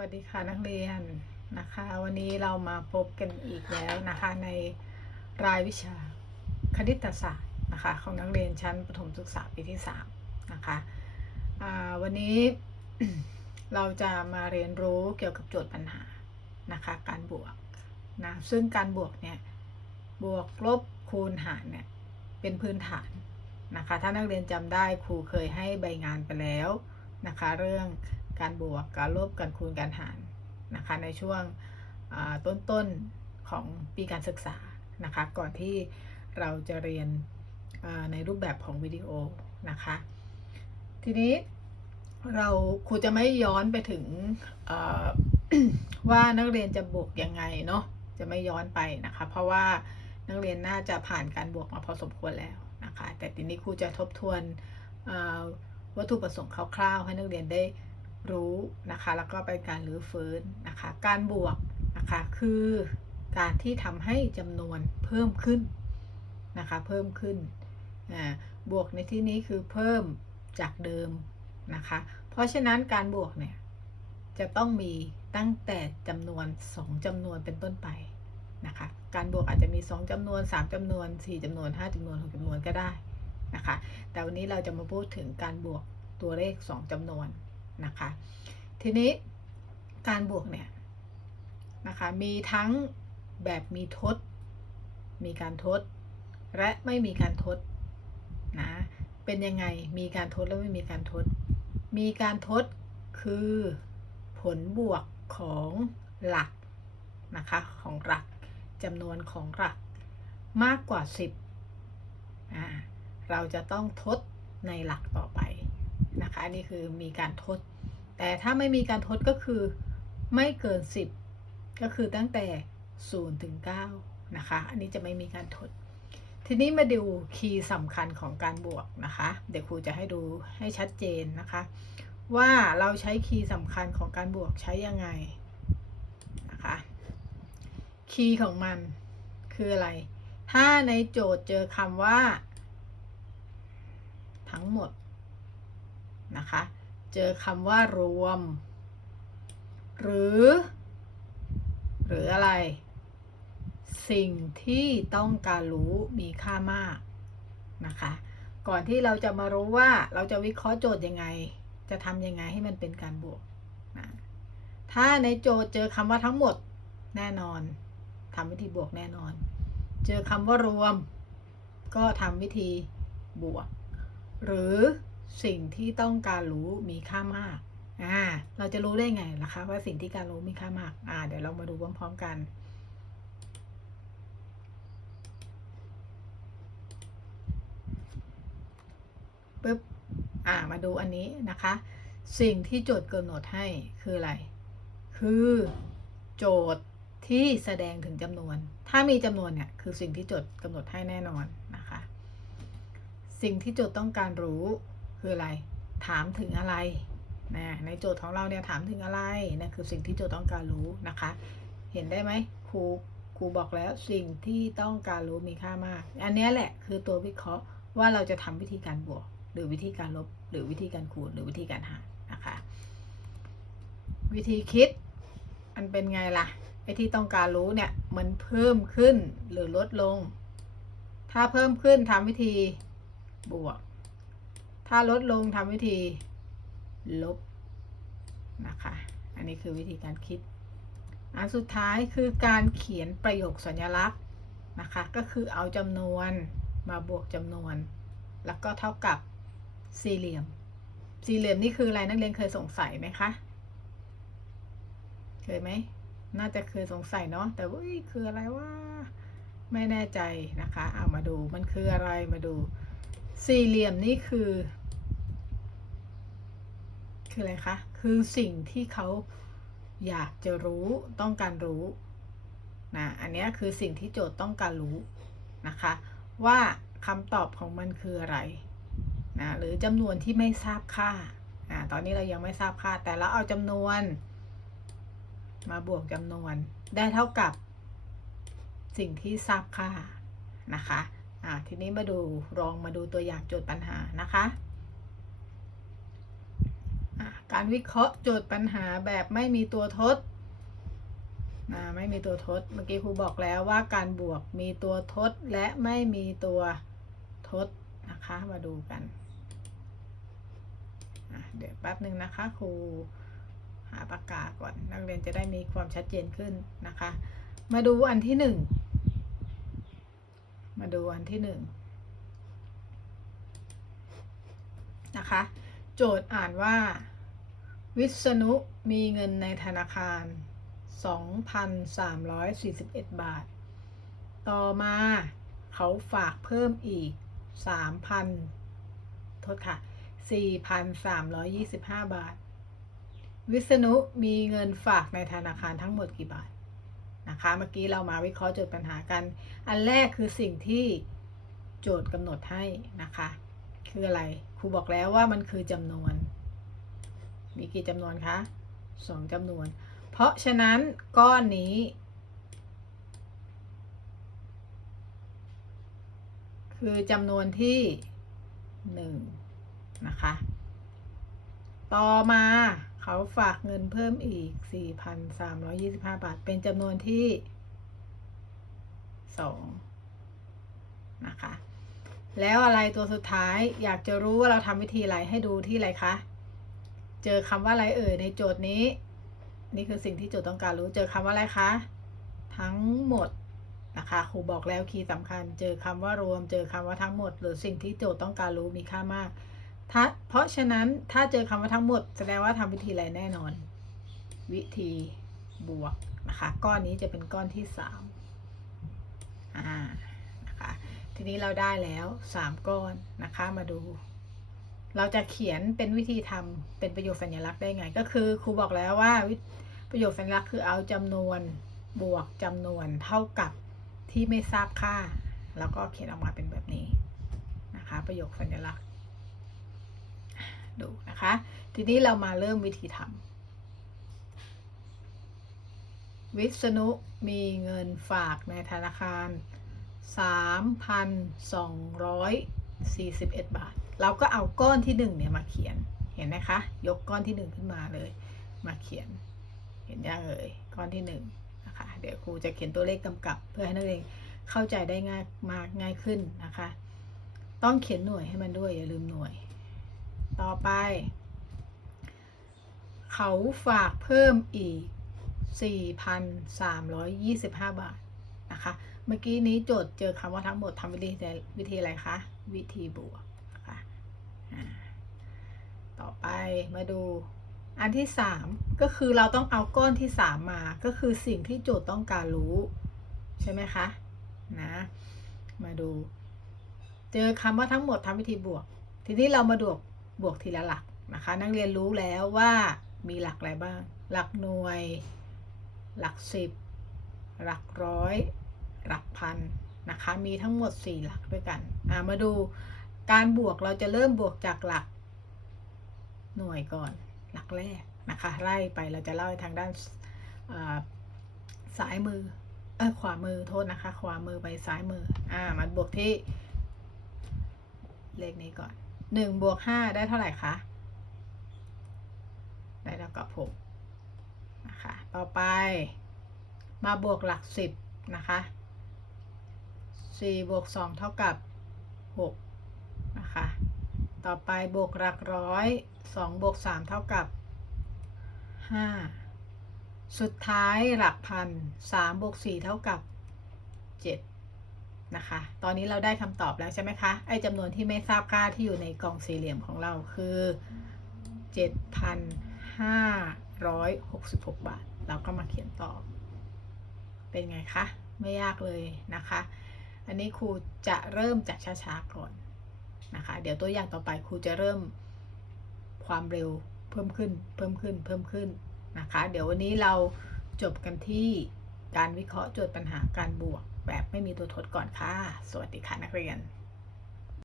วัสดีค่ะนักเรียนนะคะ วันนี้เรามาพบกันอีกแล้วนะคะในรายวิชาคณิตศาสตร์นะคะของนักเรียนชั้นประถมศึกษาปีที่3นะคะวันนี้เราจะมาเรียนรู้เกี่ยวกับโจทย์ปัญหานะคะการบวกนะซึ่งการบวกเนี่ยบวกลบคูณหารเนี่ยเป็นพื้นฐานนะคะถ้านักเรียนจำได้ครูเคยให้ใบงานไปแล้วนะคะเรื่อง การบวก การลบ การคูณ การหารนะคะในช่วงต้นๆของปีการศึกษานะคะก่อนที่เราจะเรียนในรูปแบบของวิดีโอนะคะทีนี้เราครูจะไม่ย้อนไปถึงว่านักเรียนจะบวกยังไงเนาะจะไม่ย้อนไปนะคะ เพราะว่านักเรียนน่าจะผ่านการบวกมาพอสมควรแล้วนะคะ แต่ทีนี้ครูจะทบทวนวัตถุประสงค์คร่าวๆ ให้นักเรียนได้ รู้นะคะ แล้วก็เป็นการรื้อฟื้นนะคะ การบวกนะคะคือการที่ทำให้จำนวนเพิ่มขึ้นนะคะเพิ่มขึ้นบวกในที่นี้คือเพิ่มจากเดิมนะคะ เพราะฉะนั้นการบวกเนี่ยจะต้องมีตั้งแต่จำนวน 2จำนวนเป็นต้นไปนะคะ การบวกอาจจะมี 2จำนวน 3จำนวน 4จำนวน 5จำนวน 6จำนวนก็ได้นะคะ แต่วันนี้เราจะมาพูดถึงการบวกตัวเลข 2จำนวน นะคะ ทีนี้การบวกเนี่ยนะคะมีทั้งแบบมีทด มีการทด และไม่มีการทดนะเป็นยังไงมีการทดและไม่มีการทด มีการทดคือผลบวกของหลักนะคะของหลักจำนวนของหลักมากกว่า 10อ่าเราจะต้องทดในหลักต่อไปนะคะอันนี่คือมีการทด แต่ถ้าไม่มีการทดก็คือไม่เกิน 10 ก็คือตั้งแต่ 0 ถึง 9 นะคะ อันนี้จะไม่มีการทด ทีนี้มาดูคีย์สำคัญของการบวกนะคะ เดี๋ยวครูจะให้ดูให้ชัดเจนนะคะ ว่าเราใช้คีย์สำคัญของการบวกใช้ยังไงนะคะคีย์ของมันคืออะไร ถ้าในโจทย์เจอคำว่า ทั้งหมดนะคะ เจอคำว่ารวม หรือ หรืออะไร สิ่งที่ต้องการรู้มีค่ามากนะคะ ก่อนที่เราจะมารู้ว่าเราจะวิเคราะห์โจทย์ยังไง จะทำยังไงให้มันเป็นการบวกนะถ้าในโจทย์เจอคำว่าทั้งหมดแน่นอนทำวิธีบวกแน่นอน เจอคำว่ารวม ก็ทำวิธีบวก หรือ สิ่งที่ต้องการรู้มีค่ามาก อ่า เราจะรู้ได้ไงล่ะคะ ว่าสิ่งที่การรู้มีค่ามาก อ่า เดี๋ยวเรามาดูพร้อมๆกัน ปึ๊บ อ่า มาดูอันนี้นะคะ สิ่งที่โจทย์กำหนดให้คืออะไร คือโจทย์ที่แสดงถึงจำนวน ถ้ามีจำนวนเนี่ยคือสิ่งที่โจทย์กำหนดให้แน่นอนนะคะ สิ่งที่โจทย์ต้องการรู้ คืออะไร ถามถึงอะไรนะในโจทย์ของเราเนี่ยถามถึงอะไรนะคือสิ่งที่โจทย์ต้องการรู้นะคะ เห็นได้ไหมครูครูบอกแล้วสิ่งที่ต้องการรู้มีค่ามาก อันนี้แหละคือตัววิเคราะห์ว่าเราจะทำวิธีการบวก หรือวิธีการลบ หรือวิธีการคูณหรือวิธีการหารนะคะ วิธีคิดมันเป็นไงล่ะไอ้ที่ต้องการรู้เนี่ยมันเพิ่มขึ้นหรือลดลง ถ้าเพิ่มขึ้นทำวิธีบวก ถ้าลดลงทำวิธีลบนะคะ อันนี้คือวิธีการคิด อันสุดท้ายคือการเขียนประโยคสัญลักษณ์นะคะ ก็คือเอาจำนวนมาบวกจำนวน แล้วก็เท่ากับสี่เหลี่ยม สี่เหลี่ยมนี่คืออะไรนักเรียนเคยสงสัยไหมคะ เคยไหม น่าจะเคยสงสัยเนาะ แต่ว่าคืออะไรว่าไม่แน่ใจนะคะ เอามาดู มันคืออะไร มาดู สี่เหลี่ยมนี่คือ คืออะไรคะ คือสิ่งที่เขาอยากจะรู้ต้องการรู้นะอันนี้คือสิ่งที่โจทย์ต้องการรู้นะคะ ว่าคำตอบของมันคืออะไรนะหรือจำนวนที่ไม่ทราบค่าอ่าตอนนี้เรายังไม่ทราบค่า แต่เราเอาจำนวน มาบวกจำนวน ได้เท่ากับสิ่งที่ทราบค่านะคะ อ่า ทีนี้มาดูลองมาดูตัวอย่างโจทย์ปัญหานะคะ การวิเคราะห์โจทย์ปัญหาแบบไม่มีตัวทดนะไม่มีตัวทด เมื่อกี้ครูบอกแล้วว่าการบวกมีตัวทดและไม่มีตัวทดนะคะ มาดูกัน เดี๋ยวแป๊บหนึ่งนะคะครูหาปากกาก่อน นักเรียนจะได้มีความชัดเจนขึ้นนะคะ มาดูอันที่หนึ่ง มาดูอันที่หนึ่งนะคะ โจทย์อ่านว่า วิษณุมีเงินในธนาคาร 2,341 บาท ต่อมาเขาฝากเพิ่มอีก 3,000 โทษค่ะ 4,325 บาท วิษณุมีเงินฝากในธนาคารทั้งหมดกี่บาท นะคะ เมื่อกี้เรามาวิเคราะห์โจทย์ปัญหากัน อันแรกคือสิ่งที่โจทย์กำหนดให้นะคะ คืออะไร ครูบอกแล้วว่ามันคือจำนวน มีกี่จำนวนคะสองจำนวน เพราะฉะนั้นก้อนนี้ คือจำนวนที่หนึ่งนะคะ ต่อมาเขาฝากเงินเพิ่มอีก 4,325 บาท เป็นจำนวนที่สองนะคะ แล้วอะไรตัวสุดท้ายอยากจะรู้ว่าเราทำวิธีอะไรให้ดูที่อะไรคะ เจอคำว่าอะไรเอ่ยในโจทย์นี้ นี่คือสิ่งที่โจทย์ต้องการรู้เจอคำว่าอะไรคะ ทั้งหมดนะคะครูบอกแล้วคีย์สำคัญ เจอคำว่ารวม เจอคำว่าทั้งหมด หรือสิ่งที่โจทย์ต้องการรู้มีค่ามากถ้าเพราะฉะนั้นถ้าเจอคำว่าทั้งหมด แสดงว่าทำวิธีอะไรแน่นอน วิธีบวกนะคะ ก้อนนี้จะเป็นก้อนที่สามอ่านะคะทีนี้เราได้แล้วสามก้อนนะคะมาดู เราจะเขียนเป็นวิธีทำเป็นประโยคสัญลักษณ์ได้ไง ก็คือครูบอกแล้วว่าประโยคสัญลักษณ์คือเอาจำนวนบวกจำนวนเท่ากับที่ไม่ทราบค่า แล้วก็เขียนออกมาเป็นแบบนี้นะคะ ประโยคสัญลักษณ์ดูนะคะ ทีนี้เรามาเริ่มวิธีทำวิษณุมีเงินฝากในธนาคาร 3,241 บาท เราก็เอาก้อนที่หนึ่งเนี่ยมาเขียนเห็นไหมคะ ยกก้อนที่หนึ่งขึ้นมาเลย มาเขียน เห็นยังเอ่ยก้อนที่หนึ่งนะคะเดี๋ยวครูจะเขียนตัวเลขกำกับ เพื่อให้นักเรียนเข้าใจได้ง่ายมากง่ายขึ้นนะคะ ต้องเขียนหน่วยให้มันด้วยอย่าลืมหน่วย ต่อไป เขาฝากเพิ่มอีก 4,325 บาทนะคะ เมื่อกี้นี้โจทย์เจอคำว่าทั้งหมดทำวิธีวิธีอะไรคะ วิธีบวก ต่อไปมาดูอันที่ 3 ก็คือเราต้องเอาก้อนที่ 3 มา ก็คือสิ่งที่โจทย์ต้องการรู้ ใช่ไหมคะ นะ มาดู เจอคำว่าทั้งหมดทำวิธีบวก ทีนี้เรามาบวกบวกทีละหลักนะคะ นักเรียนรู้แล้วว่ามีหลักอะไรบ้าง หลักหน่วย หลักสิบหลักร้อย หลักพันนะคะ มีทั้งหมด 4 หลักด้วยกันอ่ามาดูการบวกเราจะเริ่มบวกจากหลัก หน่วยก่อนหลักแรกนะคะไล่ไปเราจะเล่าทางด้านซ้ายมือเออขวามือโทษนะคะ ขวามือไปซ้ายมืออ่ามันบวกที่ เลขนี้ก่อนหนึ่งบวกห้าได้เท่าไหร่คะได้เท่ากับหกนะคะต่อไปมาบวกหลักสิบนะคะสี่บวกสองเท่ากับหกนะคะ ต่อไปบวกหลักร้อยสองบวกสามเท่ากับห้าสุดท้ายหลักพันสามบวกสี่เท่ากับเจ็ดนะคะ ตอนนี้เราได้คำตอบแล้วใช่ไหมคะ ไอ้จำนวนที่ไม่ทราบค่าที่อยู่ในกล่องสี่เหลี่ยมของเราคือ 7,566 บาท เราก็มาเขียนตอบ เป็นไงคะ ไม่ยากเลยนะคะ อันนี้ครูจะเริ่มจากช้าๆก่อน นะคะ เดี๋ยวตัวอย่างต่อไปครูจะเริ่มความเร็วเพิ่มขึ้น เพิ่มขึ้น เพิ่มขึ้นนะคะ เดี๋ยววันนี้เราจบกันที่การวิเคราะห์โจทย์ปัญหาการบวก แบบไม่มีตัวทดก่อนค่ะ สวัสดีค่ะนักเรียน